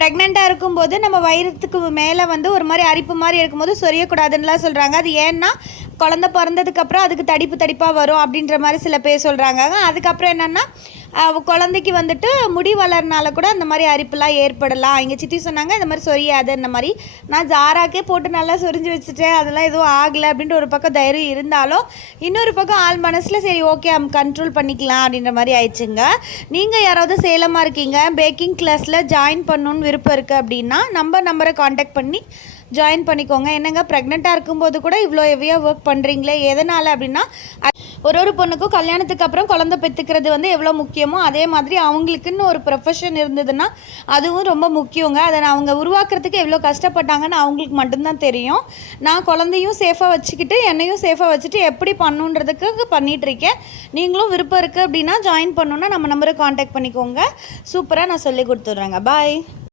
ப்ரெக்னெண்ட்டாக இருக்கும்போது நம்ம வயிறத்துக்கு மேலே வந்து ஒரு மாதிரி அரிப்பு மாதிரி இருக்கும்போது சொரியக்கூடாதுன்னுலாம் சொல்கிறாங்க அது ஏன்னா குழந்த பிறந்ததுக்கப்புறம் அதுக்கு தடிப்பு தடிப்பாக வரும் அப்படின்ற மாதிரி சில பேர் சொல்கிறாங்க அதுக்கப்புறம் என்னென்னா குழந்தைக்கு வந்துட்டு முடி வளர்னால கூட அந்த மாதிரி அரிப்புலாம் ஏற்படலாம். எங்கள் சித்தி சொன்னாங்க இந்த மாதிரி சொரியாது இந்த மாதிரி. நான் ஜாராக்கே போட்டு நல்லா சொரிஞ்சு வச்சுட்டேன் அதெல்லாம் எதுவும் ஆகலை அப்படின்ட்டு ஒரு பக்கம் தைரியம் இருந்தாலும் இன்னொரு பக்கம் ஆள் மனசில் சரி ஓகே கண்ட்ரோல் பண்ணிக்கலாம் அப்படின்ற மாதிரி ஆயிடுச்சுங்க. நீங்கள் யாராவது சேலமாக இருக்கீங்க பேக்கிங் கிளாஸில் ஜாயின் பண்ணணுன்னு விருப்பம் இருக்குது அப்படின்னா நம்ம நம்பரை காண்டாக்ட் பண்ணி ஜாயின் பண்ணிக்கோங்க. என்னங்க ப்ரெக்னெண்ட்டாக இருக்கும்போது கூட இவ்வளோ ஹெவியாக ஒர்க் பண்ணுறீங்களே எதனால் அப்படின்னா ஒரு ஒரு பொண்ணுக்கும் கல்யாணத்துக்கு அப்புறம் குழந்தை பெற்றுக்கிறது வந்து எவ்வளோ முக்கியமோ அதே மாதிரி அவங்களுக்குன்னு ஒரு ப்ரொஃபஷன் இருந்ததுன்னா அதுவும் ரொம்ப முக்கியங்க. அதை நான் அவங்க உருவாக்குறதுக்கு எவ்வளோ கஷ்டப்பட்டாங்கன்னு அவங்களுக்கு மட்டும்தான் தெரியும். நான் குழந்தையும் சேஃபாக வச்சுக்கிட்டு என்னையும் சேஃபாக வச்சுட்டு எப்படி பண்ணுன்றதுக்கு பண்ணிகிட்ருக்கேன் நீங்களும் விருப்பம் இருக்குது அப்படின்னா ஜாயின் பண்ணணுன்னா நம்ம நம்பரை காண்டாக்ட் பண்ணிக்கோங்க. சூப்பராக நான் சொல்லி கொடுத்துட்றேங்க. பாய்